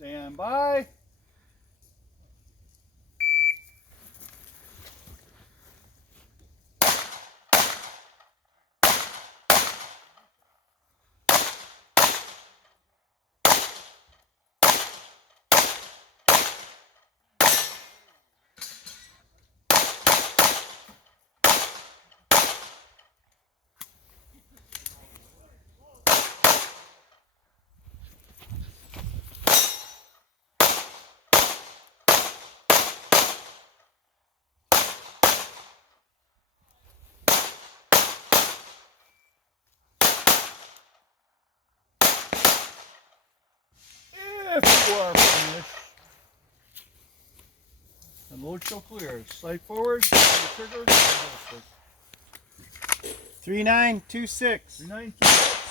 Stand by. If you are finished, the load show clear. Slide forward, pull the trigger, 3926. 3926.